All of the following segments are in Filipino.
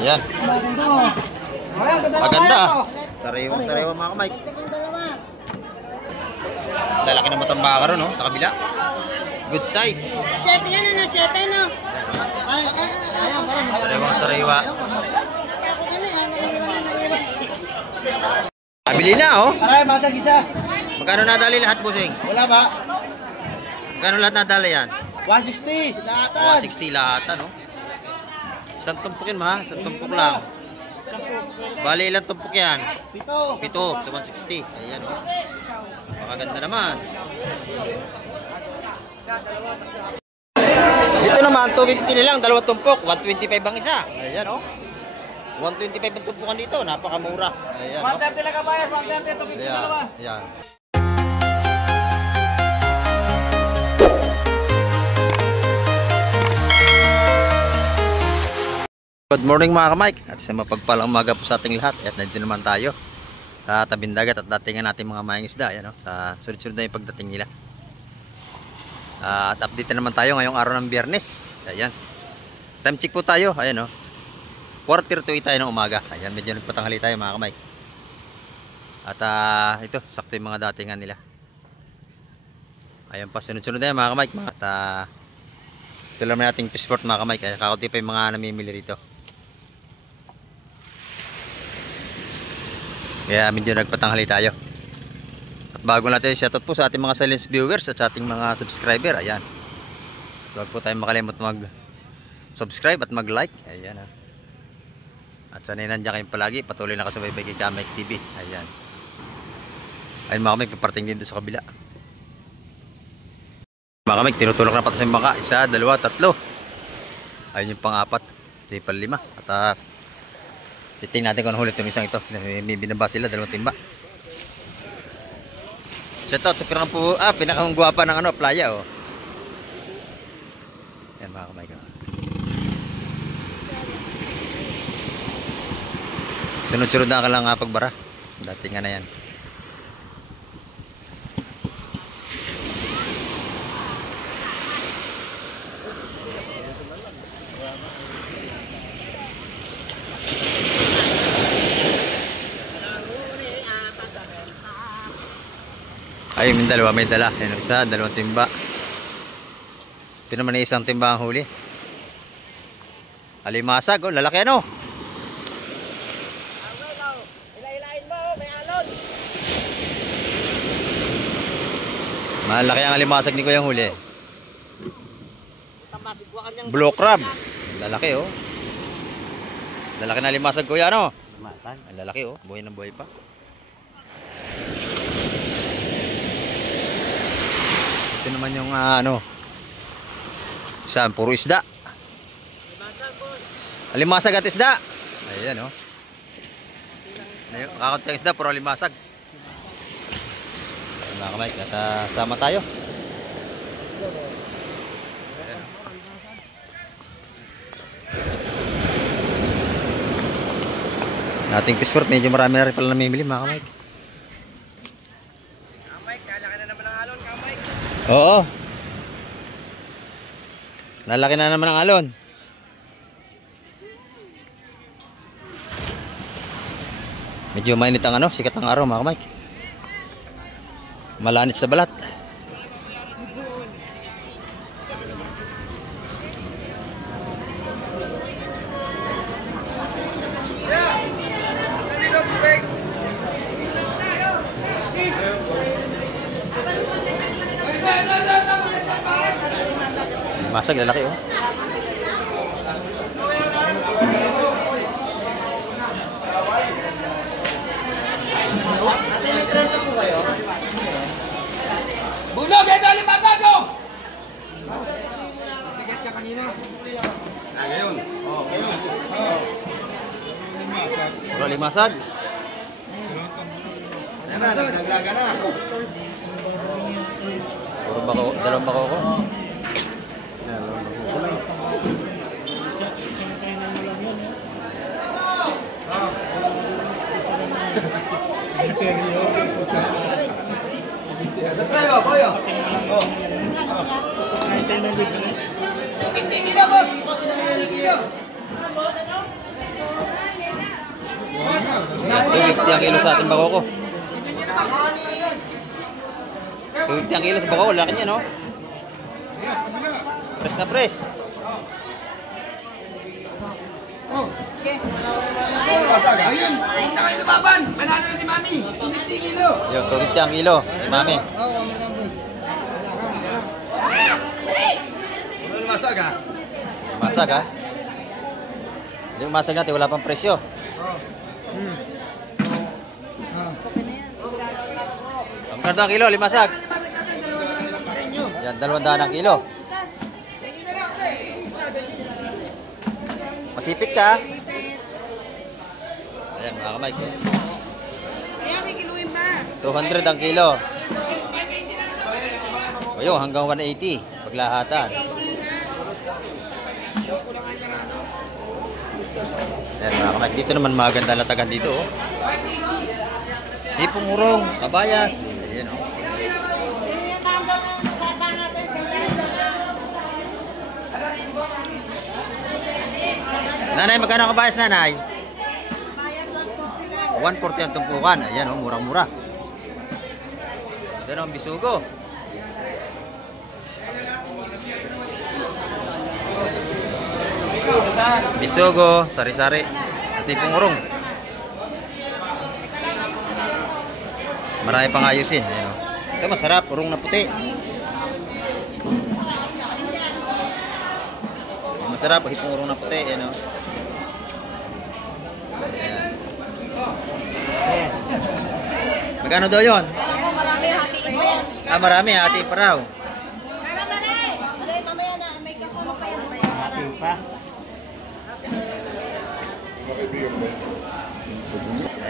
Ayan. Maganda. Sariwang mga kamay. Lalaki na matambaka ron, no? Sa kabila. Good size. Sete yan, ano? Sete, no? Sariwa. Pabili na, oh. Aray, masag isa. Magkano nadali lahat, busing? Wala ba? Magkano lahat nadali yan? 160. Lahatan. 160 lahat, no? Isang tumpukin, ma. Isang tumpuk lang. Bali, ilang tumpuk yan? 7. 7 sa 160. Ayan, oh. Makaganda naman. Dito naman, 250 nilang, dalawang tumpok. 125 ang isa. Ayan, oh. 125 ang tumpukan dito. Napakamura. Ayan, oh. 130 lang kabayas. 130. 250 dalawa. Ayan. Good morning mga kamay. At isang mapagpalang umaga po sa ating lahat. At nandito naman tayo sa tabing dagat at datingan natin mga mayang isda. Ayan, oh. Sa sunod-sunod na yung pagdating nila. At update na naman tayo ngayong araw ng Biyernes. Ayan. Time check po tayo. Ayan, oh. 4:30 tayo ng umaga. Ayan, medyo nagpatanghali tayo mga kamay. At ito, sakto yung mga datingan nila. Ayan pa, sunod-sunod na yan mga kamay. At ito lang nating fishport mga kamay. Kaya kakunti pa yung mga namimili rito. Kaya medyo nagpatanghali tayo. At bago natin shoutout po sa ating mga silent viewers at sa ating mga subscriber. Ayan. Huwag po tayong makalimot mag-subscribe at mag-like. Ayan, ha. At sanay nandiyan kayong palagi. Patuloy na kasabay-bay kay Kamay TV. Ayan. Ayun mga kamay, paparting din doon sa kabila. Mga kamay, tinutulak na patas yung bangka. 1, 2, 3. Ayun yung pang-4. Di pa 5. At titingnan natin kung ano hulit yung isang ito. May binaba sila, 2 timba. Shoutout sa pinakang guwapa ng playa, oh. Yan mga kamay ko. Sunod-sunod na ka lang pagbara. Dating na yan. Ayun, yung dalawa may dala. Ayun, isa, 2 timba. Ito naman ay isang timba ang huli. Alimasag, oh, lalaki ano? Ilailain mo, may alon. Malaki ang alimasag ni Kuya huli. Blue crab. Lalaki, oh. Lalaki na alimasag, Kuya, ano? Ang lalaki, oh. Buhay ng buhay pa. Ito naman yung saan, puro isda. Alimasag at isda. Ayan, oh. Kakaunti ang isda, puro alimasag. Mga kamay, sama tayo. Nating fishport, medyo marami na rin pala namimili mga kamay. Oo. Nalaki na naman ang alon. Medyo mainit ang sikat ang araw mga kamay. Malanit sa balat. Masag, lalaki, oh. Bulog, ito Alimasag! Tigat ka kanina. Ngayon. Oh, ngayon. Puro alimasag. Ayan na, naglaga na. Puro bako, 2 bako ko. Tayo, boyo. Oh. 250 ang kilo sa ating bakoko. 250 ang kilo sa bakoko. Laki niya, no? Press na press. Ayun, punta kayo lumaban. Manalo na ni Mami. 50 kilo. Yo, 250 ang kilo. Mami. Masag ha? Masag ha? Yung masag natin, wala pang presyo. Magkano ang kilo? Limasag. Yan, 200 ang kilo. Masipit ka. Ayan, mga kamay. Kaya may kiluin ba? 200 ang kilo. O yun, hanggang 180. Paglahatan. 80 ha? Ayan, mga kamay. Dito naman maganda latagan dito. Oh. Hipong urong, kabayas. Ayan, oh. Nanay, magkano ang kabayas, nanay? 140 ang tumpukan. Ayan, oh, murang-mura. Ito na ang bisugo. Bisugo, sari-sari. At hipong urong. Marami pang ayusin. Ayan, oh. Ito masarap, urong na puti. Masarap, hipong urong na puti. Ayan, oh. Ayan. Magkano daw yun? Ako marami hatiin mo yan. Ah, marami. Hati pa raw. Malay, mamaya na. May kasama pa yan. Hatiin pa?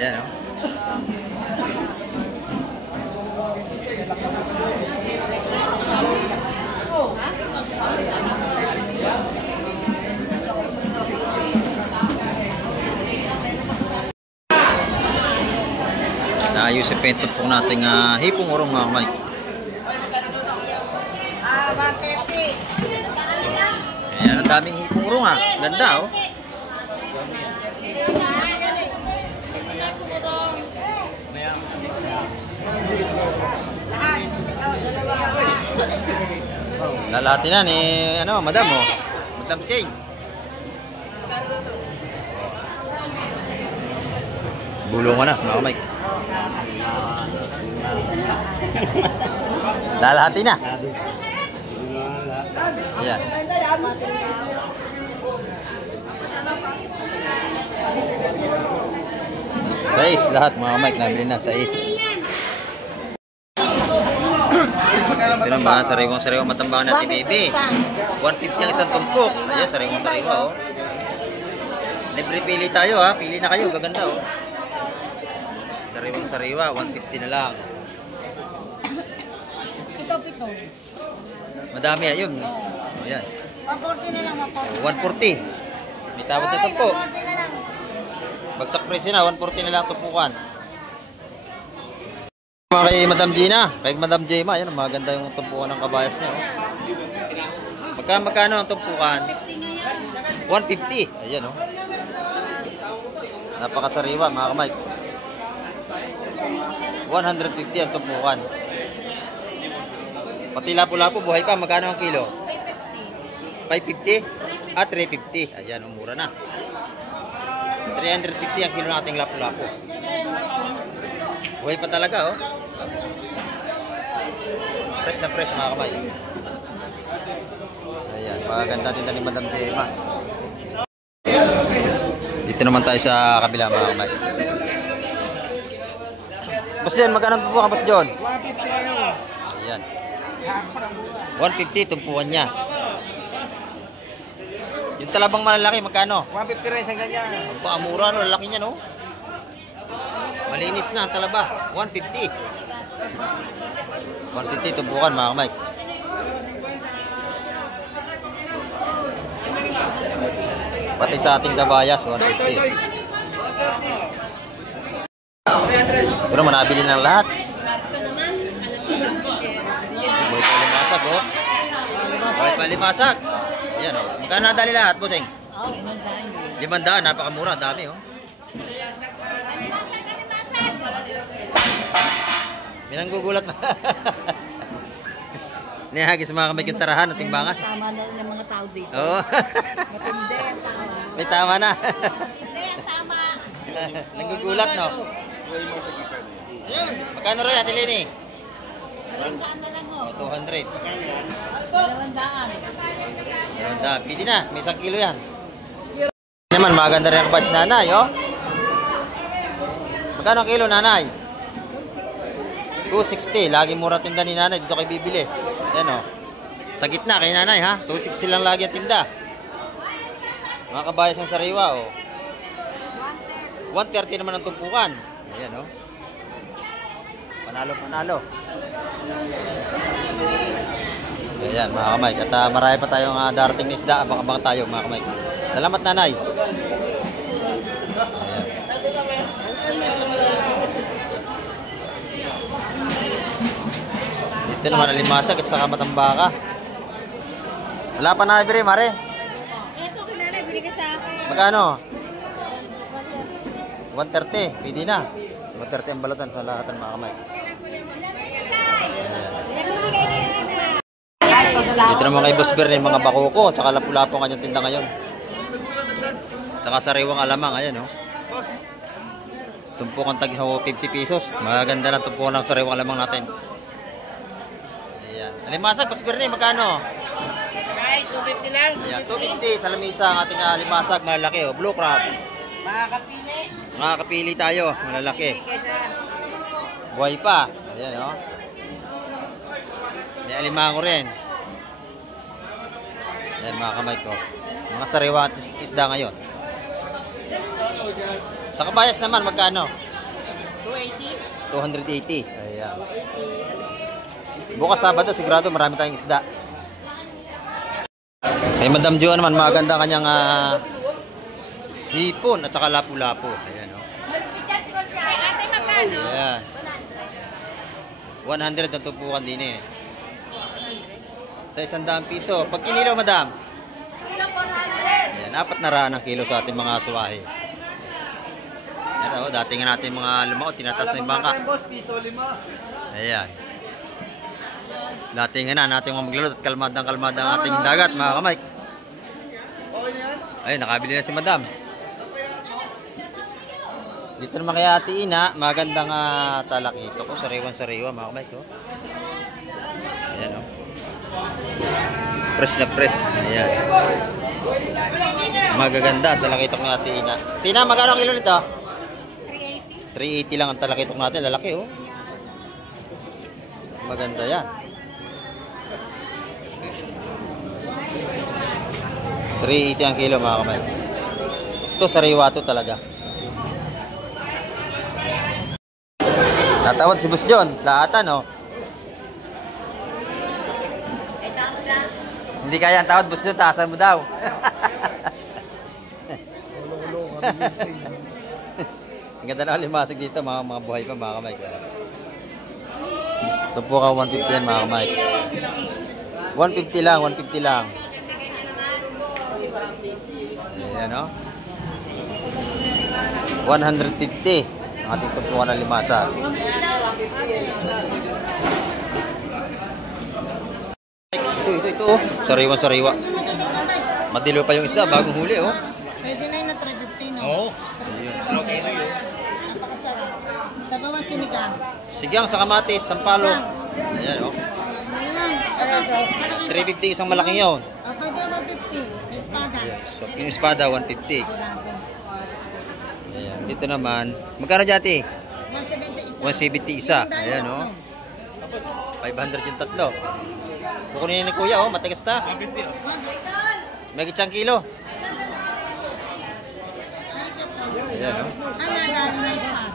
Ayan, oh. Naayos yung pentot po nating hipong urong, mga kamay. 150. Ayan, ang daming hipong urong, ha. Ganda, oh. Lalati na ni, ano, madam, oh. Madam Shane. Bulong ko na, mga kamay. Lalahati na. Ayan. Sais lahat, mga mic. Nabili na, sais. Ito naman, sariwang matambangan natin, baby. 150 ang isang tumpok. Ayan, sariwang oh. Libre pili tayo, ha. Pili na kayo, gaganda, oh. Sariwa, 150 na lang. Pito. Madami ayun. Ayan. 140 na lang, 140. May tawad na 10. 140 na lang. Bagsak presyo na, 140 na lang tupukan. Kay Madam Gina, kay Madam Jema, ayan, maganda yung tumpukan ng kabayas niya. Oh. Magkano ang tumpukan? 150. Ayan, oh. Napakasariwa, mga kamay. 150 ang tumpukan. Pati lapu-lapu, buhay pa. Magkano ang kilo? 550. 550? Ah, 350. Ayan, umura na. 350 ang kilo nating lapu-lapu. Buhay pa talaga, oh. Fresh na fresh, mga kamay. Ayan, maganda din ni Madam Jema. Dito naman tayo sa kabila, mga kamay. Boss John, magkano tumpukan, Boss John? 150. Ayan. 150 tumpukan niya. Yung talabang malalaki, magkano? 150 rin isang ganyan. Ba, mura, no? Lalaki niya, no? Malinis na ang talaba. 150. 150 tumpukan, mga kamay. Pati sa ating gabayas, 150. Pero manabili ng lahat. Buhay pa limasag, oh. Buhay pa limasag. Ayan, oh. Magkano nadali lahat, bossing? 500, napakamura, dami, oh. Minanggugulat na. Nihagis mga kamay yung tarahan at timbangan. Tama na rin ang mga tao dito. Oo. Matindi ang tao. May tama na. Hindi, tama. Nanggugulat, no? Magkano rin, Ate Lini? Dalawang na lang ho. 200. 200. Pwede na, may 1 kilo yan. Naman, maganda rin ang kabas nanay, oh. Magkano ang kilo, nanay? 260. Lagi mura tinda ni nanay. Dito kayo bibili. Yan, oh. Sa gitna kay nanay, ha? 260 lang lagi ang tinda. Mga kabayas ng sariwa, oh. 130 naman ang tumpukan. Ayan, oh. Panalo, panalo. Ayan, mga kamay. At marami pa tayong darating na isda. Abang-abang tayo, mga kamay. Salamat, nanay. Ayan. Dito naman alimasag at saka matambaka. Wala pa na, Ibre, mare. Eto, kinanay, bili ka sa akin. Magkano? 130. Pwede na. 130 ang balatan sa lahat ng mga kamay. Dito naman kay Boss Berne, mga bakuko, tsaka lapu-lapo ang kanyang tinda ngayon. Tsaka sariwang alamang, ayan, oh. Tumpukan tag 50 pesos. Maganda lang tumpukan ng sariwang alamang natin. Ayan. Alimasag, Boss Berne, magkano? Kahit 250 lang. Ayan, 250 sa lamisa ang ating alimasag, malalaki, oh. Blue crab. Makakapili. Makakapili tayo, malalaki. Buhay pa. Ayan, oh. May alimango rin. Ayan, mga kamay ko. Mga sariwa at isda ngayon. Sa kabayas naman, magkano? 280. 280. Ayan. Bukas Sabado, sigurado marami tayong isda. Kay Madam Jo naman, maganda kanyang hipon at saka lapu-lapu. Ayan, oh. Ate, magkano? Ayan. 100 ang tumpukan din, eh. Sa 100 piso. Pag kinilaw, madam? Ayan, 400 ang kilo sa ating mga suwahe. Ayan, oh, dati nga natin mga lumaot, tinatas na yung bangka. Ayan. Dati nga na natin mga maglalot at kalmadang-kalmada ang ating dagat, mga kamay. Ayun, nakabili na si madam. Dito naman kay Ate Ina, magandang talakito ko, sariwan-sariwa, mga kamay ko. Ayan, oh. Press na press. Ayan. Magaganda ang talakitok ni Ate Ina. Tina, magkano kilo nito? 380 lang ang talakitok natin. Lalaki, oh. Maganda yan. 380 ang kilo, mga kamay. Ito, sariwa to talaga. Natawad si Boss John. Lahatan, oh. Hindi kaya ang tawad, Boss John. Taasan mo daw. Ang ganda na limasag dito, mga buhay pa, mga kamay. Ito po ka 150 yan, mga kamay. 150 lang, 150 lang. Ayan, oh. 150 ang ating tumpukan ng limasag. Ito, oh. Sariwa-sariwa. Madilo pa yung isda, bagong huli, oh. Pwede na yung na 350, no? Oo. Napakasarap. Sa bawang sinigang. Sigang sa kamatis, sampalok. Ayan, oh. Ano yan? 350 isang malaking yun. Pwede naman 50. May espada. So, yung espada, 150. Ayan. Dito naman, magkano dyan, ate? 170 170 isa. isa. Ayan, oh. 500 yung tatlo. Kukunin ni kuya, oh. Matigas na. May gitsang kilo. Ayan, oh. Ano espada?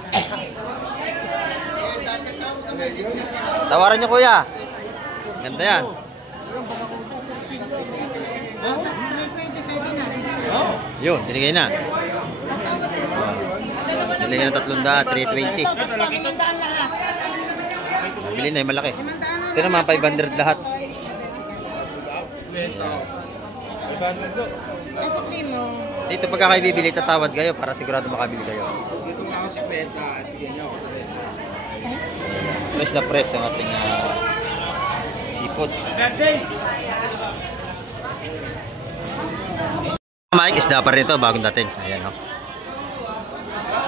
Tawaran niyo, kuya. Ganda yan. Yun, binigay na. Binigay na 300, 320. lahat. Bili na yung malaki. Ito naman 500 lahat. Asukli mo. Dito pagka kayo bibili, tatawad kayo para sigurado makabili kayo. Dito nga ako sa kwenta at bigyan niyo ako 30. Press na press ang ating seafood. Mike, isda pa rin ito, bagong dating. Ayan, oh.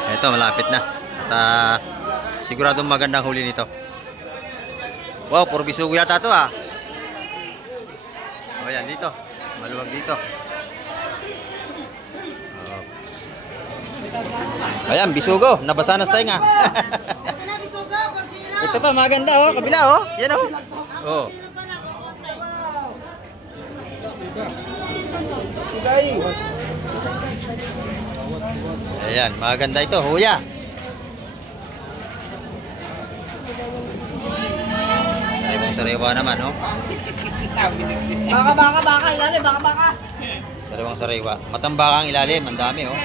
Ito, malapit na. At siguradong magandang huli nito. Wow, puro bisugo yata ito, ah. O, yan, dito. Maluwag dito. Oh. Ayan, bisugo. Nabasa na sa tinga. Ito pa, maganda, oh. Kabila, oh. Yan, oh. Oh. Ayan, maganda ito, huya. Sariwang-sariwa naman, oh. Baka, ilalim, baka. Sariwang-sariwa. Matambaka ang ilalim, ang dami, oh.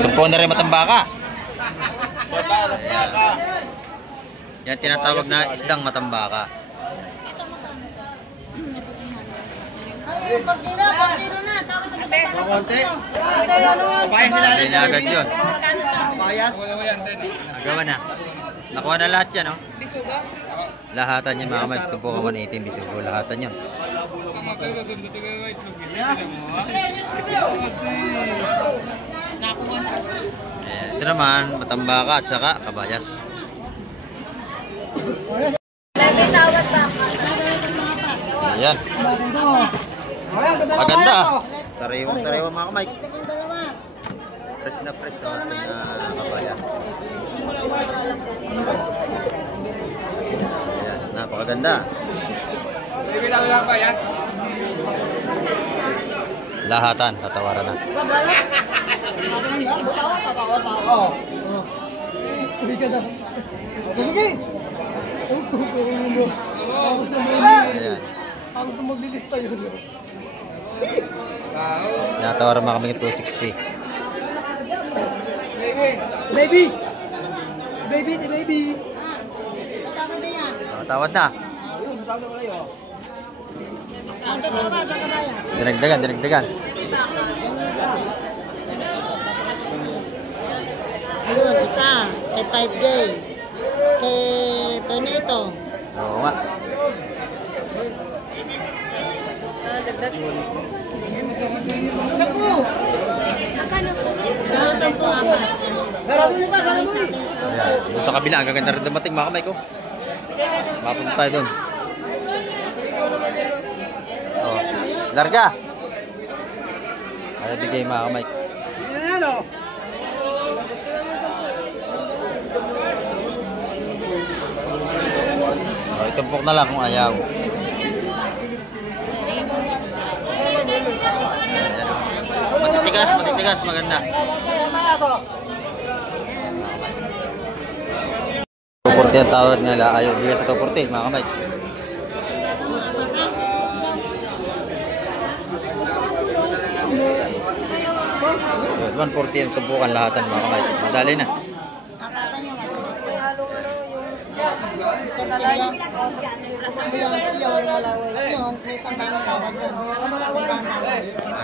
Tumpo na rin matambaka. Yan tinatawag na isdang matambaka. Pagkiro na. Hindi na agad yun. Nagawa na. Nakuha na lahat yan, oh. Bisugo? Lahatan yan, mga kamay. Tumpo ka 180 bisugo. Lahatan yan. Ito naman, matambaka at saka kabayas. Ayan. Maganda. Sariwa mga kamay. Fresh na fresh sa ating kabayas. Ayan, napakaganda. Lahatan, tatawaran na. Ayan. Natawaran mga kami 260. Baby! Tawad na. Dinagdagan. Ayun, isa. Kay 5K. Kay Benito. Oo nga. Kapu! Nakano po apat. Ayan. Doon sa kabila, ang gaganda rin dumating mga kamay ko. Mapunta tayo doon. Oh. Larga! Ay, bigay mga kamay. Oh, itumpok na lang kung ayaw. Matitigas, maganda. 240 ang tawad nila. Ayaw, bigay sa 240, mga kamay. So, 140 ang tumpukan lahatan, mga kamay. Madali na.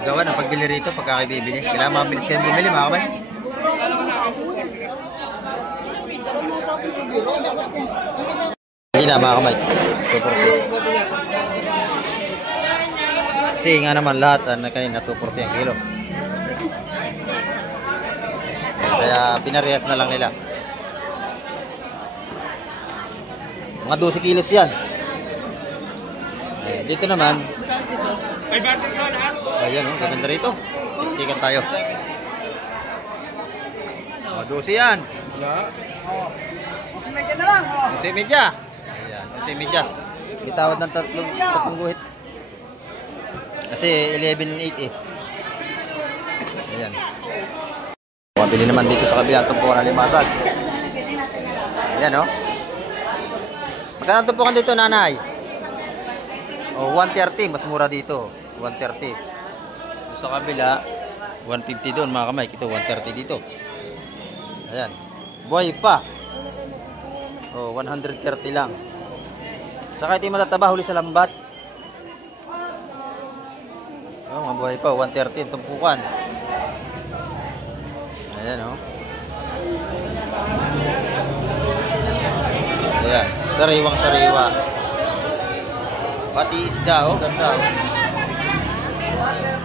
Agawan ang pagbili rito pagka kayo bibili. Kailangan mabilis kayong bumili, mga kamay. Hindi na, mga kamay. 240. Kasi nga naman lahat na kanina 240 ang kilo. Kaya pinarehas na lang nila. Mga 12 kilos yan. Dito naman. Ayan, oh, maganda rito. Siksikan tayo. Oh, 12 yan. 12 medya. Ayan, 12 medya. Bitawad ng tatlong guhit. Kasi 11.8 eh. Ayan. Mabili naman dito sa kabila tumpukan na limasag. Ayan, oh. Magkano tumpukan dito, nanay? Oh, 130, mas mura dito. 130. Sa kabila, 150 doon, mga kamay. Ito, 130 dito. Ayan. Buhay pa. Oh, 130 lang. Saka ito yung matataba, huli sa lambat. Oh, mabuhay pa, 130 tumpukan. Ayan, oh. Ayan, sariwang sariwa. Pati isda, oh, ganda, oh.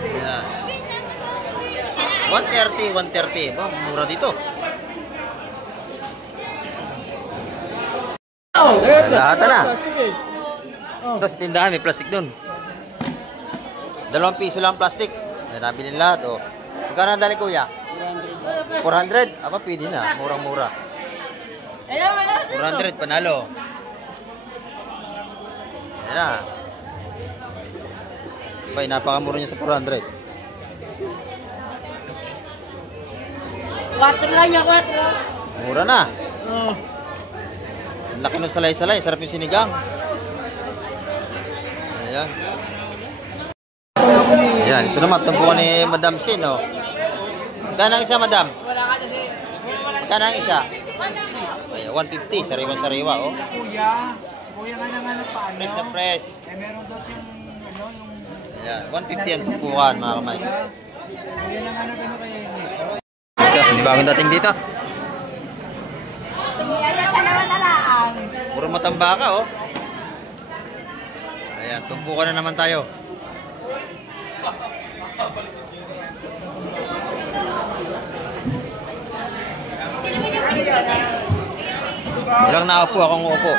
Ayan. 130. Oh, mura dito. Lahat na. Ito sa tindahan, may plastic dun. 2 piso lang plastic. May nabili lahat, oh. Magkano ang dali, kuya? 400? Aba, pwede na. Murang-mura. 400, panalo. Ayan na. Bay, napakamura niya sa 400. 4 lang yan, 4. Mura na. Ang laki ng salay-salay. Sarap yung sinigang. Ayan. Ayan, ito naman. Tumpukan ni Madam Sin, oh. Magkano ang isa, Madam? Magkano ang isa? Ayan, 150. Sariwan-sariwa, oh. Kuya. Si kuya nga nanganap pa ano. Press na press. Eh meron daw siyang ano yung... Ayan, 150 ang tumpukan, mga kamay. Kuya nanganap ano kaya yun eh. Ito, hindi bagong dating dito. Puro matambaka, oh. Ayan, tumpukan na naman tayo. Walang naupo, akong uupo.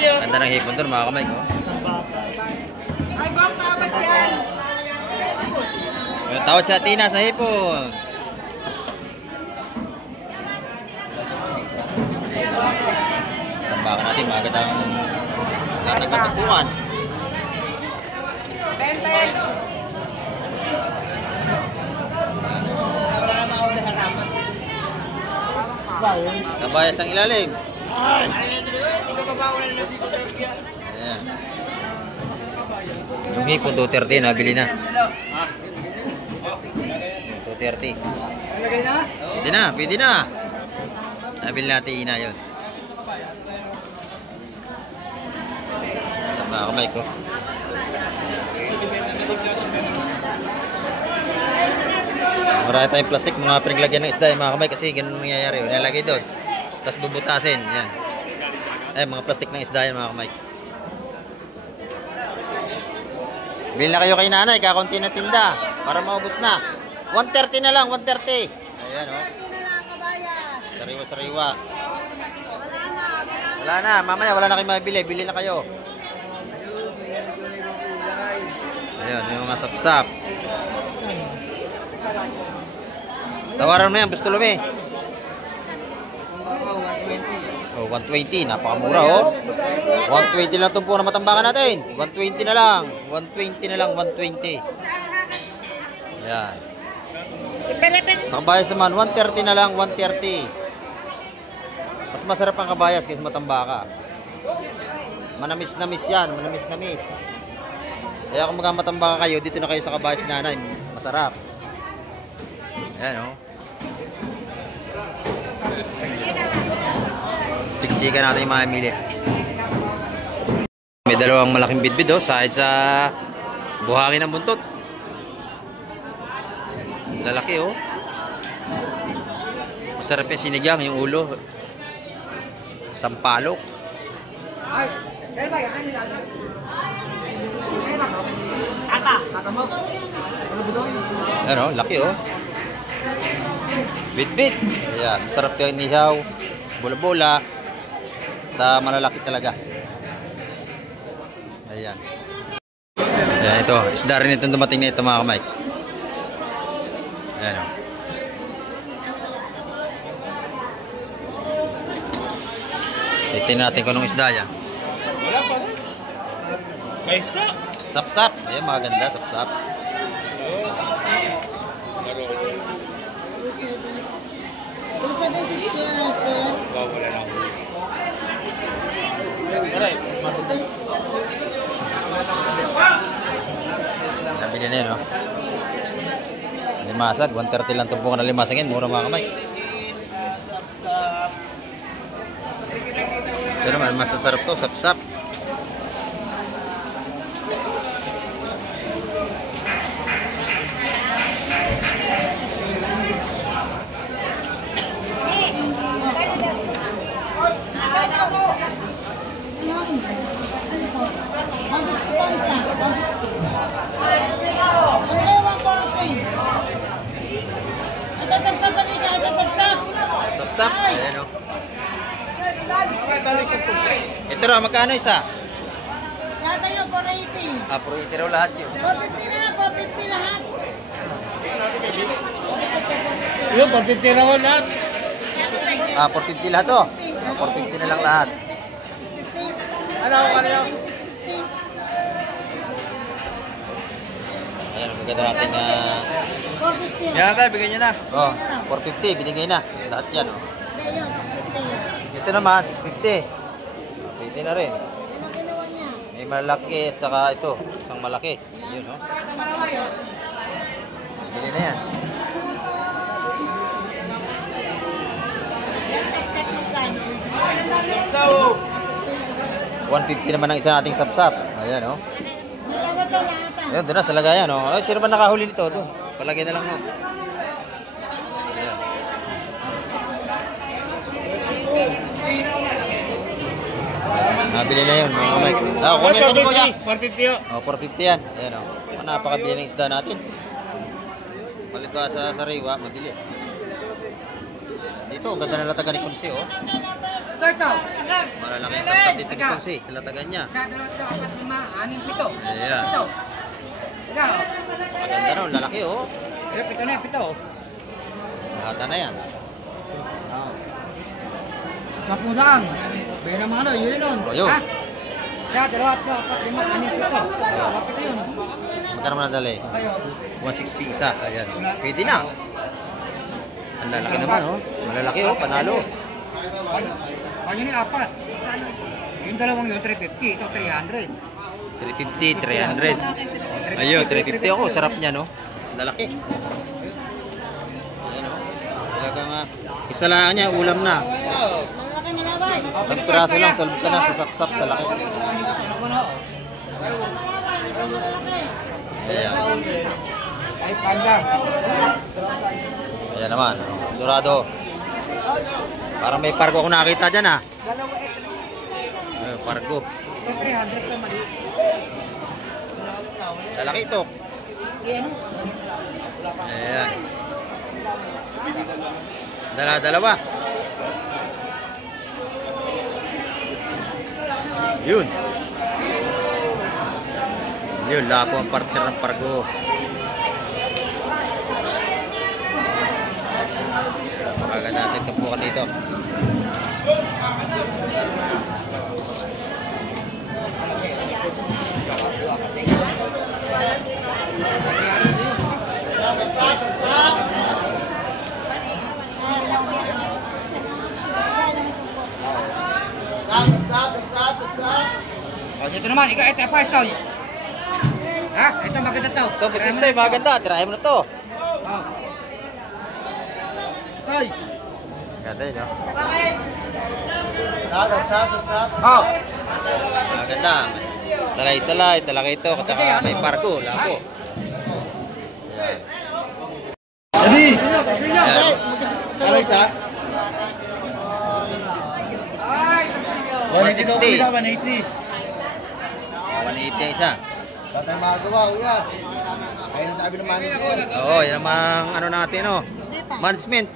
Ganda ng hipon doon, mga kamay ko. Ay, bang tawad yan. May tawad sa Tina sa hipon. Tambakan natin, maganda ang latag ng tumpukan. Kabayas ang ilalim. Ayan. Yung hipon, 230, nabili na. 230. Pwede na. Nabili natin ina yun. Tama kamay ko. Marami tayong plastic, mga pinaglagyan ng isda, mga kamay, kasi ganun nangyayari. Nilalagay doon. Tapos bubutasin. Yan. Ay, mga plastic ng isda yan, mga kamay. Bili na kayo kay nanay, kakunti na tinda para maubos na. 130 na lang, 130. Ayan, oh. Sariwa-sariwa. Wala na, mamaya wala na kayo mabili. Bili na kayo. Ayan, yung mga sapsap. Tawaran mo yan, gusto lumi. Oh, 120. Napakamura, oh. 120 lang itong po na matambakan natin. 120 na lang. 120 na lang, 120. Ayan. Sa kabayas naman, 130 na lang, 130. Mas masarap ang kabayas kaysa matambaka. Manamis-namis yan, manamis-namis. Kaya kung matambaka kayo, dito na kayo sa kabayas nanay. Masarap. Ayan, oh. Siksikan natin yung mga mili. May dalawang malaking bidbid, oh, sahid sa buhangin ng buntot. Lalaki, oh. Masarap yung sinigang, yung ulo. Sampalok. Ano, laki, oh. Bit-bit. Ayan, masarap yung nihaw. Bola-bola. At malalaki talaga. Ayan. Ayan, ito. Isda rin itong dumating na ito, mga kamay. Ayan, oh. Titignan natin kung anong isda yan. Wala pa rin. Sap-sap. Ayan, mga ganda. Sap-sap. Wala na. Nabili na yun, oh. limasag. 130 lang tumpukan na limasag yan. Mura mga kamay. Pero naman, masasarap to. Sap-sap. Sap-sap. Ayan o. Ito raw, magkano isa? Lahat yun, 480. Puro itiraw lahat yun. 450 na, 450 lahat. Yun, 450 raw lahat. 450 lahat to. 450 na lang lahat. 50. Ano? Ayan, maganda natin 450 yan tayo, bigyan nyo na. 450, binigay na. Lahat yan. Hindi yun, 650 yun. Ito naman, 650. Pwede na rin. Yan ang ginawa niya. May malaki at saka ito, isang malaki. Yun, no? Bili na yan. Yan, set magkano. 150 naman ang isa nating sapsap. Ayan, no? May tawag daw lahat. Ayan, doon na, sa lagayan, no? Ay, sino ba nakahuli nito? Doon. Palagay na lang, no? Ayan. Nabili na yun, mga Mike. Kunin ito ni Kuya. 450 yun. 450 yan. Ayan, o. Napakabili ng isda natin. Palit ba sa sariwa, mabili. Dito, ang ganda na latagan ni Kunsi, oh. Malalaki ang sapsap dito ni Kunsi. Latagan niya. Ayan. Maganda na, lalaki, oh. Pito. Lahat na yan. Sa pudang. Bera mga ano, yun nun. O, yun. Siya, 2, 4, 5, 6, 7, 8, 9, 10. Yun. Magkano mo nadali? 160 isa. Ayan. Pwede na. Ang lalaki naman, oh. Malalaki, oh. Panalo. Ano yung 4? Yung dalawang yun, 350. Ito, 300. 350, 300. Ayun, 350 ako. Sarap niya, no? Lalaki. Ayan, oh. Talagang, isa lang niya, ulam na. Malaki malabay. Isang piraso lang, solve ka na sa sapsap sa laki. Malabay, malaki. Ayan. Ay, panda. Ayan naman. Dorado. Parang may pargo ako nakita dyan, ah. Pargo. 300 pa mali. Lalaki ito. Ayan. Dalawa. Yun. Yun, lapo ang partner ng pargo. Pagka natin tumpukan dito. O, dito naman, ito apa ito? Ha? Ito maganda to. Ito, busistay, maganda. Tirahin mo na to. Oh. Hoy. Ganda yun, no? Oh. Maganda. Salay-salay, talaki ito. Tsaka may pargo, lapo. Jadi. Ayan. Ano isa? 160. 180. 180 ang isa. Wala tayong magagawa, kuya. Kaya nang sabi ng mami ko. Oo, yan namang ano natin, oh. Management.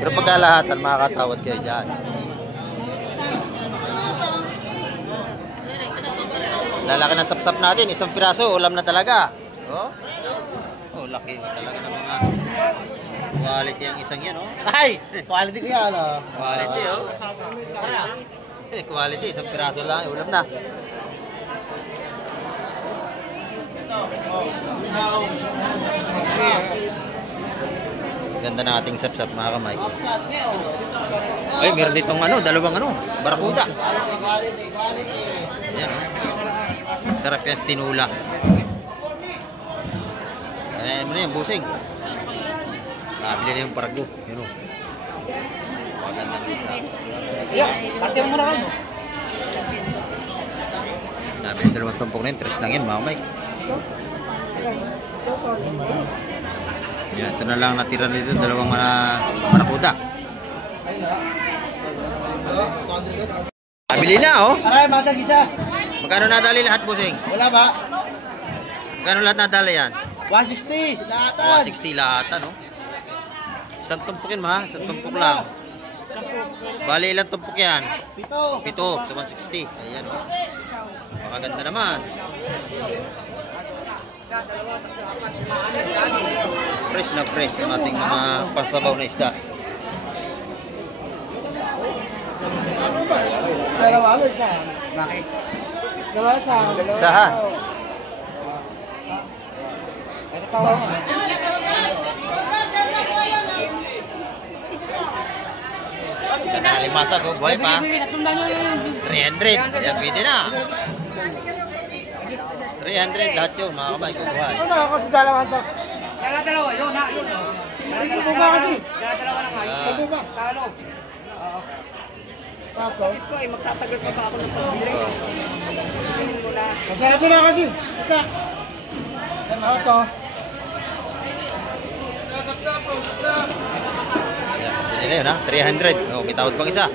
Pero pagkalahatan, makakatawad kayo dyan. Lalaki ng sapsap natin, isang piraso, ulam na talaga. Oh, laki talaga ng mga quality ang isang yan, oh. Ay! Quality ko yan, oh. Quality, oh. Quality, isang piraso lang, ulam na. Ganda na ating sapsap, mga kamay. Ay, meron ditong ano, dalawang ano, barakuda. Yan, oh. Sarap yan, tinula. Ayan mo na yan, busing. Nabili na yung parago. Yun o. Magandang isda. Ayan, ate mo na rin. Nabili dalawang tumpok na yun. 3 lang yun, mga Mike. Yan, ito na lang natira dito. Dalawang marakuda. Nabili na, oh. Aray, masag isa. Magkano nadali lahat, busing? Wala ba? Magkano lahat nadali yan? 160. Lahatan. 160 lahat, no? Isang tumpok yun, ma. Isang tumpok lang. Bali, ilang tumpok yan? 7. 7 sa 160. Ayan, oh. Makaganda naman. Fresh na fresh ang ating mga pansabaw na isda. Dalawa siya. Bakit? Dalawa siya. Saha? Ano pa ako? Nalimasa ko, buhay pa. 300. Ayan, pwede na. 300 lahat yun, mga kamay ko, buhay. Ano ako si dalawa to? Dalawa, yun na. Dalawa ba kasi? Dalawa lang kayo. Sabi ba? Talo. Oo. Tapos? Ko eh, magtatagal pa ba ako ng pagbili? Isihin mo na. Masarap na kasi. Ika. Ano to? Pwede na yun, ha? 300. Oh, may tawad pang isa.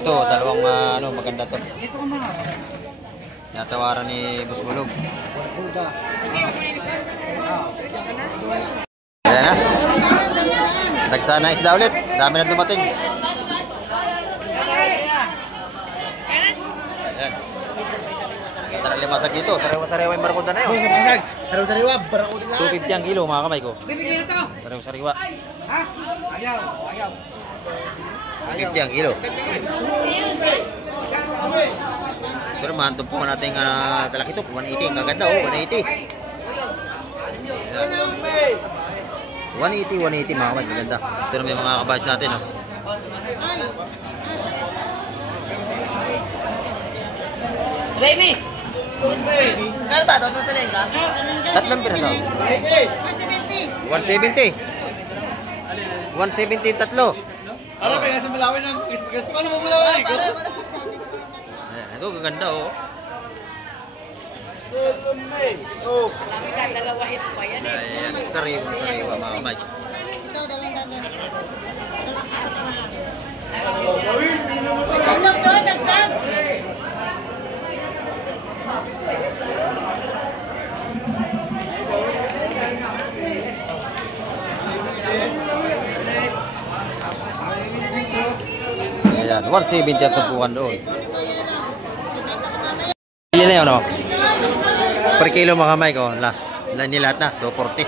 Ito, dalawang maganda to. Natawaran ni Boss Bulog. Ayan na. Dagsa na isda ulit. Dami na dumating. Ayan. Ganda na limasag dito. Sariwa-sariwa yung barakuda na yun. Sariwa, barakuda lang. 250 ang kilo, mga kamay ko. Bibigyan na to. Sariwa-sariwa. Ha? Ayaw, ayaw. 250 ang kilo. Pero man, tumpukan natin talaki ito. 180. Ang gaganda, oh. 180. 180, mga kamay. Maganda. Ito na may mga kabayas natin, oh. Remy! Ano ba? Doon sa lengka? Tatlong piraso. 170. 170 tatlo. Ano ba yung malawin ng gusto? Paano mo malawin? Ayan, ito gaganda, oh. Oh. Dalawahin pa yan eh. Ayan, sariwa, mga kamay. Dagdag to, dagdag! Ayan, 170 ang tumpukan doon. Yan na yun, oh. Per kilo, mga kamay ko. Nilahat na, 240.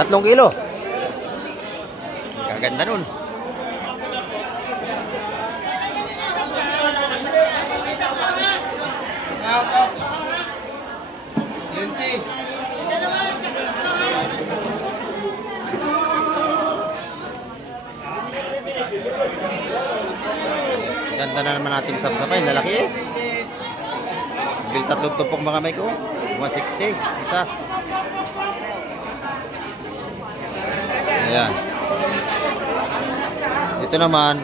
3 kilo. Gaganda nun. Ganda na naman nating sapsapay. Lalaki eh. Bil 3 tupok, mga kamay ko. 160. Isa. Ayan. Ito naman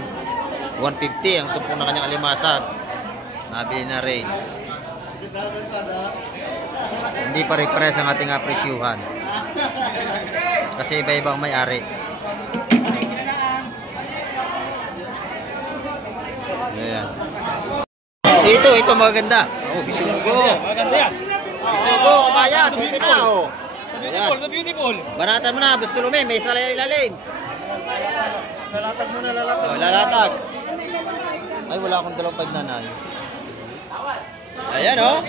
150 ang tumpok na kanyang alimasag. Nabili na rin. Hindi pare-pares ang ating apresyuhan. Kasi iba-ibang may-ari. Ayan. Ito maganda. Oh, bisugo. Maganda yan. Bisugo, kabayas. Ito na, oh. Beautiful, the beautiful. Banatan mo na, gusto lume, may salay ilalim. Lalatag mo na, lalatag. Oh, lalatag. Ay, wala akong 2.5 na na. Ayan, oh.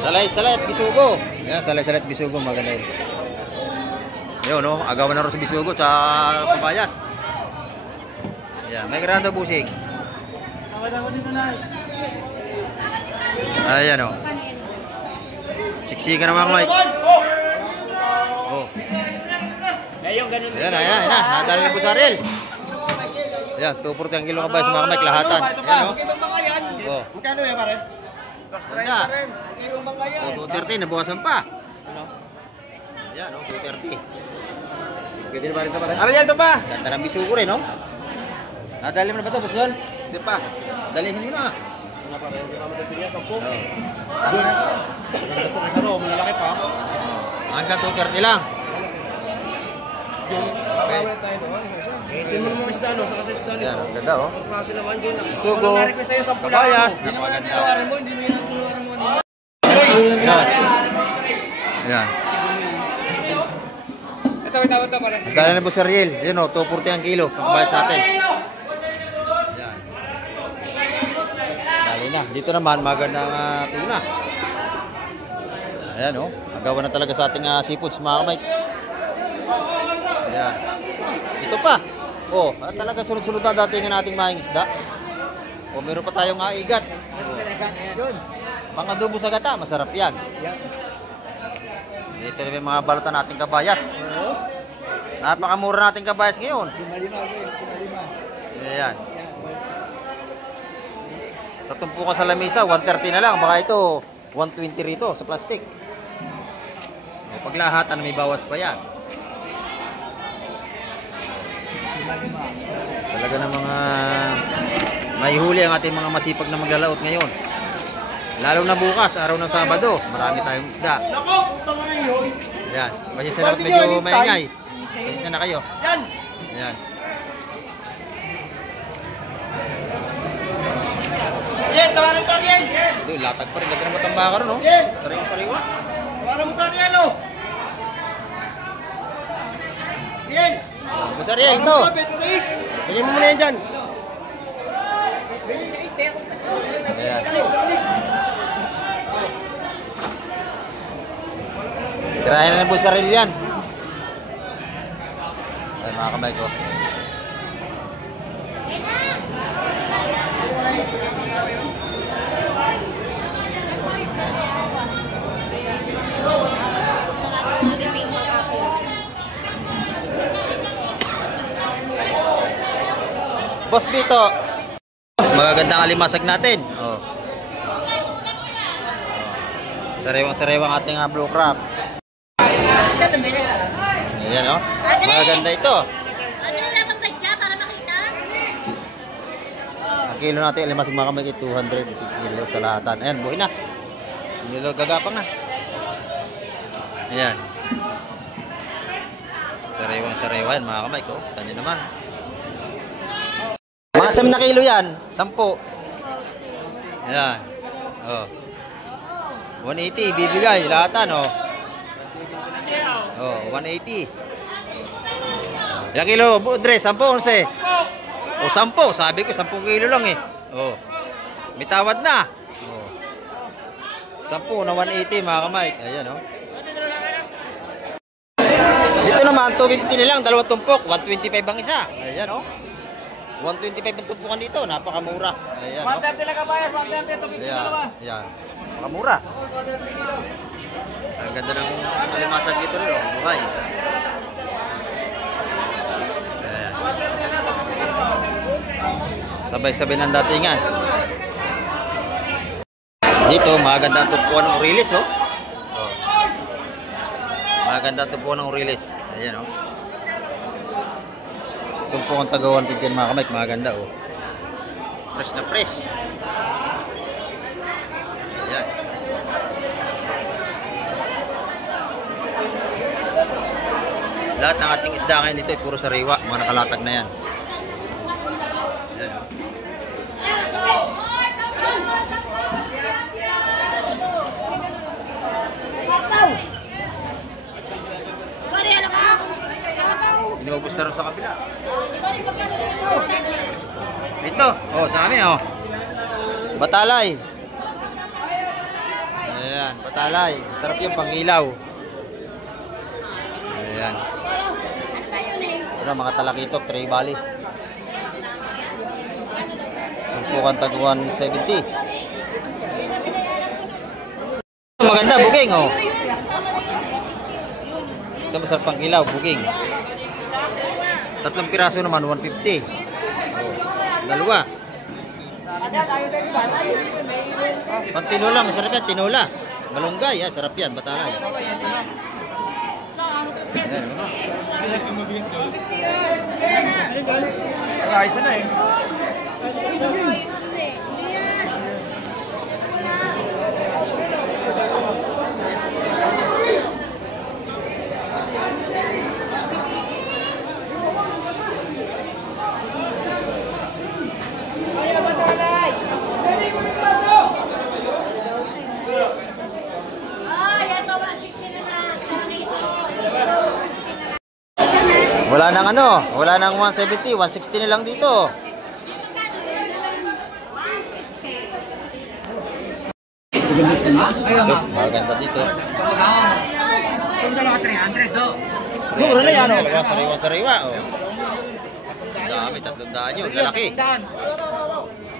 Salay at bisugo. Ayan, salay at bisugo, maganda yun. Yun, no? Agawan na rin sa bisugo sa kabayas. Ayan, may grado busing. Ayan, o. Siksikan naman, Mike. Oh. Ngayon, ganun. Ayan, ayan, ayan. Nadali ni Busaril. Ayan, 240 ang kilo kabayas mga kamay, lahatan. Ayan, oh. Oh. Magkano yan, pare? Ganda. Oh, 230, nabawasan pa. Ayan, oh, 230. Pwede na ba rin ito, pare? Ano yan ito pa? Ganda ng bisugo rin, no? Nadali mo na ba ito, Busol? Hindi pa. Dalihin mo na. Ano pare? Hindi pa matapili yan, 10. Oh. Ganda po kasi ano, malalaki pa. Hanggang 230 lang. Papawet tayo doon. Tingnan mo mga isda, no? Saka sa isda Ayan, nito. ang ganda, oh. Ang klase naman dyan. Sugo, Ano na-request sa'yo, 10 lang. kabayas, Hindi naman napakaganda. tinawaran mo, hindi mo yan ang tinawaran mo. Ayan. Ayan. Ito, ito, pare. Magkala na po si Ariel. Yun, oh, 240 ang kilo. Pagkabayas natin. Ayan. Dali na. Dito naman, magandang tuna. Ayan, oh. Nagawa na talaga sa ating seafoods, mga kamay. Ayan. Ito pa. Oh, talaga sunod-sunod na dating nating mahing isda. Oh, meron pa tayong igat. Yun. Mga adobo sa gata, masarap yan. Yan. Dito na may mga balutan nating kabayas. Napakamura nating kabayas ngayon. 5-5. Ayan. Sa tumpukan sa lamisa, 130 na lang. Baka ito, 120 rito sa plastic. O, paglahatan, may bawas pa yan. Talaga ng mga may huli ang ating mga masipag na maglalaot ngayon. Lalo na bukas, araw ng Sabado, marami tayong isda. Nako, tama na yun. Ayan, pasensya na medyo maingay. Pasensya na kayo. Yan. Ayan. Yan, tawaran mo yan. Ito, latag pa rin. Ganda ng matambaka rin, no? Yan. Sariwa-sariwa. Tawaran mo yan, oh. Yan. Boss Ariel, ito. Bigyan mo muna yan dyan. Ayan. Tirahin na ng Boss Ariel yan. Ay, mga kamay ko. Boss Bito, magagandang alimasag natin. Oh. Sariwang-sariwang ating blue crab. Ayan, oh. Magaganda ito. Ano yung lamang badya para makita? Ang kilo natin alimasag mga kamay 200 kilo sa lahatan. Ayan, buhay na. Hindi gagapang na. Ayan. Sariwang-sariwa yan mga kamay ko. Tanya naman. Mga 10 na kilo yan. 10. Ayan. Oh. 180 bibigay. Lahatan, oh. Oh, 180. Ilang kilo? Dre, 10, 11. O, 10. Sabi ko, 10 kilo lang eh. Oh. May tawad na. Oh. 10 na 180 mga kamay. Ayan, oh. Dito naman, 250 na lang, dalawang tumpok. 125 ang isa. Ayan, oh. 125 ang tumpukan dito. Napakamura. Ayan, oh. 130 lang kabayas, 130, 250 dalawa. Ayan. Napakamura. Ang ganda ng alimasag dito rin, oh. Buhay. Ayan. Sabay-sabay ng datingan. Dito, maganda ang tumpukan ng Urilis, oh. Maganda ito po ng Urilis. Ayan, oh. Ito po ang tagawan pigyan mga kamay. Maganda, oh. Fresh na fresh. Ayan. Lahat ng ating isda ngayon dito ay puro sariwa. Mga nakalatag na yan. Ayan, oh. Inubos na rin sa kabila. Ito. Oh, dami, oh. Batalay. Ayan, batalay. Sarap yung pangilaw. Ayan. Ito, mga talakitok, Tray Valley. Tumpukan tag 170. Maganda, booking, oh. Ito masarap pang ilaw, booking. 3 piraso naman, 150. Dalawa. Pang tinola, masarap yan, tinola. Malunggay, sarap yan, batalay. Ayan, Ayos na eh. wala nang ano, wala nang 170, 160 na lang dito. Ito, maganda dito. Kung dalawa 300 do. Mura na yan, sariwa. Oh. Dami, 300 yun, lalaki.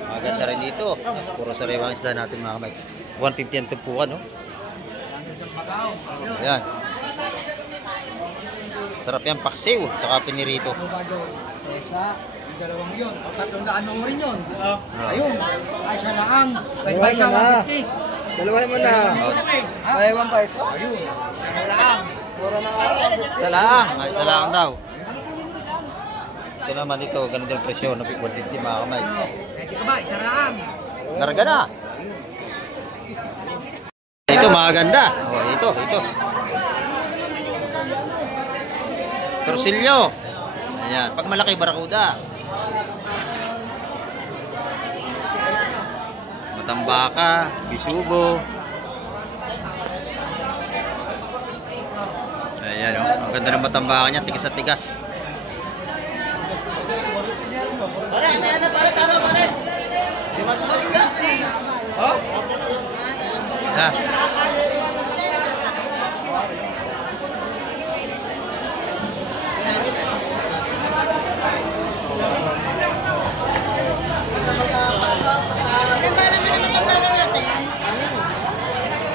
Maganda rin dito. Mas puro sariwa ang isda natin mga kamay. 150 ang tumpukan, no? Ayan. Sarap yan, paksiw, tsaka pinirito. Pesa, dalawang yun. O 300 na rin yun. Ayun, ay siya lang. Kaya siya 150. Dalawa mo na. Ay, 1 peso. Ayun, lang. Mura na nga. Isa lang. Isa lang daw. Ito naman dito, ganun din presyo, 150 mga kamay. Ito ba, isa lang. Larga na. Ito maganda. Oh, ito. Torsilyo. Ayan, pag malaki barakuda. Matambaka, bisubo. Ayan, oh. Ang ganda ng matambaka niya, tigas at tigas. Ayan. Ilan ba naman ang matapang natin?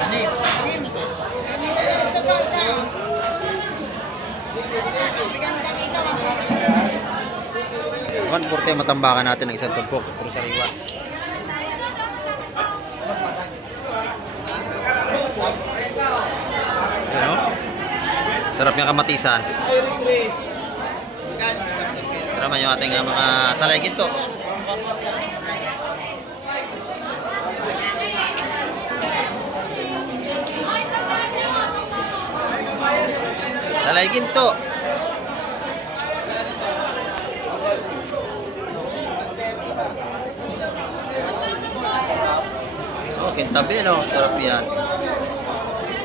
Anim. Kanina na isa to, isa. Bigyan natin isa lang. 140 ang matambakan natin ng isang tumpok. Puro sariwa. Ayan, oh. Sarap yung kamatisan. Ito naman yung ating mga salay ginto. Salay ginto. Oh, kintabi, no? Sarap yan.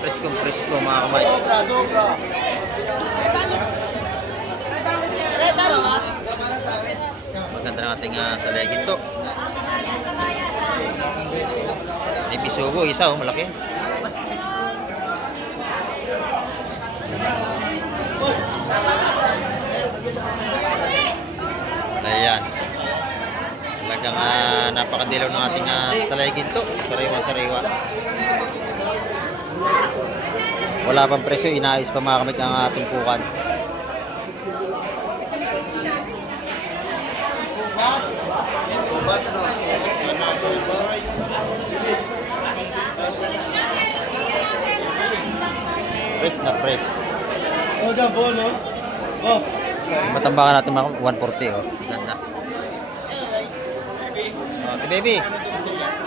Presko mga kamay. Maganda ng ating salay ginto. May bisugo, isa, oh, malaki. Ayan. Talagang napakadilaw ng ating salay ginto. Sariwa. Wala pang presyo, inaayos pa mga kamay ang tumpukan. Press na press. Oh, jumbo, no? Oh. Matambakan natin mga 140, oh. Ganda. Okay, baby.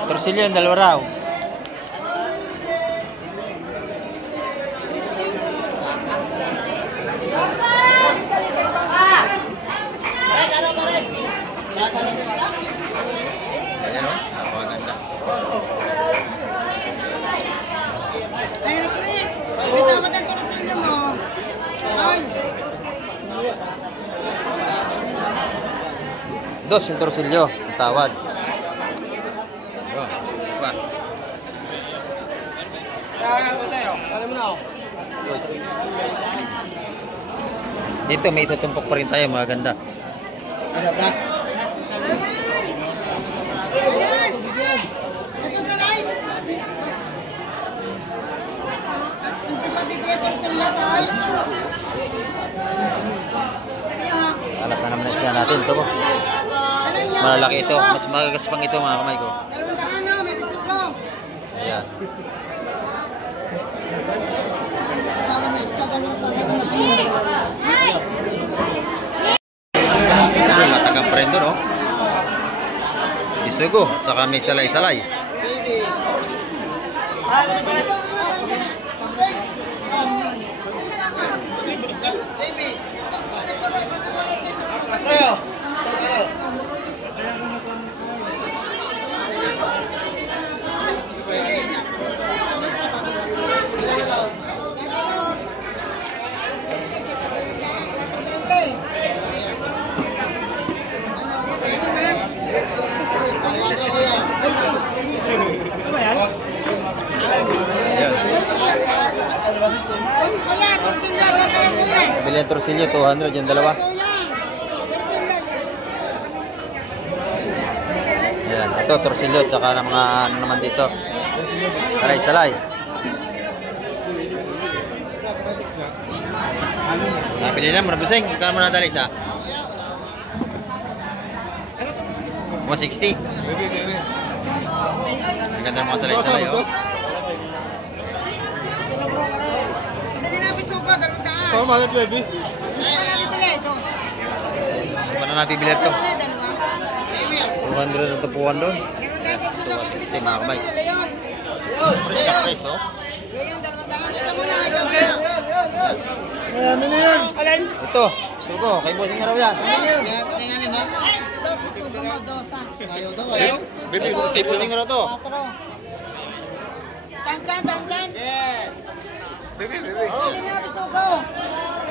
Torsilyo, dalawa raw. Ayan, oh. Napakaganda. Ay, Chris. Bitaw mo ng torsilyo mo. Ay. Dos yung torsilyo, ang tawad. Oh, sige pa. Dito may itutumpok pa rin tayo, mga ganda. Ayan. Ito sa live. At hindi pa bigyan pa sa labay. Alat na naman na isda natin. Ito po. Mas malalaki ito. Mas magagaspang ito mga kamay ko. May bisog ko. Ayan. Matagang prendo, no? Isugo, tsaka may salay-salay. Bili ang torsilyo, 200 yung dalawa. Ayan, ito torsilyo, tsaka ng mga ano naman dito. Salay-salay. Nabili na, marabusing. Magkano mo nadali isa? 160. Ang ganda ng mga salay-salay, oh. Dali na bisog ko, 200. Sama mga 12. Paano nabibili ito? 200 ang tapuan doon. 260 mga kamay. Fresh, oh. Ito, sugo. Kay bossing na raw yan. Kay bossing na raw to. Tan.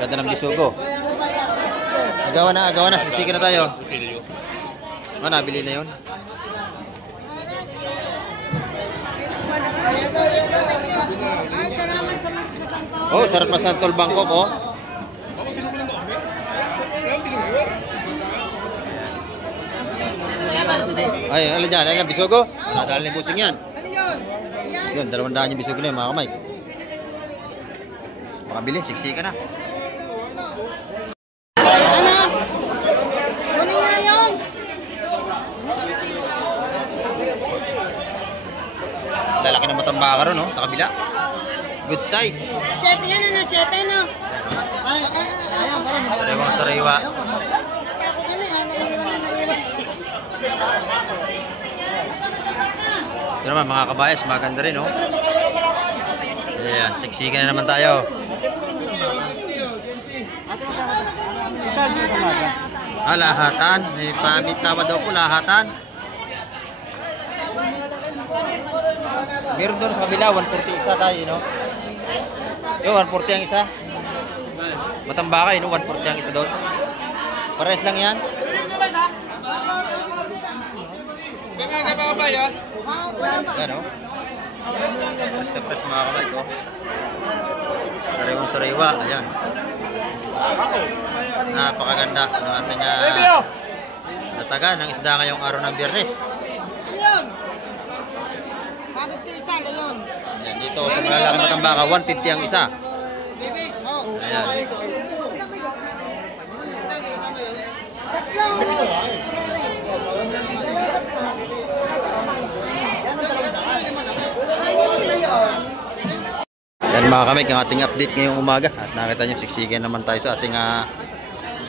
Ganda ng bisugo. Agawan na. Sisikin na tayo. Ano, nabili na yun. Ay, salamat sa Santol. Oh, sarap na Santol Bangkok, oh. Ay, alin dyan? Alin bisugo? Nadali ng busing yan. Ano yun? Yun, Ayan. 200 yung bisugo na yun, mga kamay. Makabili, siksika na. Ano? Kunin na yun. Lalaki ng matambaka ron, no? Sa kabila. Good size. 7 yan, ano? 7, no? Sariwa. Ako gani, naiwan. Ito naman, mga kabayas, maganda rin, no? Ayan, siksika na naman tayo. Lahatan. May pamitawa daw po, lahatan. Meron doon sa kabila, 140 isa tayo, no? Yung 140 ang isa. Matambaka, no? 140 ang isa doon. Pares lang yan. Yan, no? Press na press mga kamay ko. Sariwang-sariwa, ayan. Napakaganda ng ating nataga ng isda ngayong araw ng Biyernes. Ano yun? 150 isa, leon. Ayan, dito sa malalaki matambaka, 150 ang isa. Ayan. Yan mga kamay, ang ating update ngayong umaga. At nakita nyo, siksikan naman tayo sa ating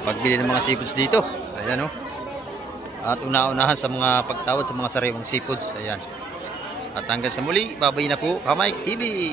pagbili ng mga seafoods dito. Ayan, oh. At una-unahan sa mga pagtawad sa mga sariwang seafoods. Ayan. At hanggang sa muli, babay na po, Kamay TV.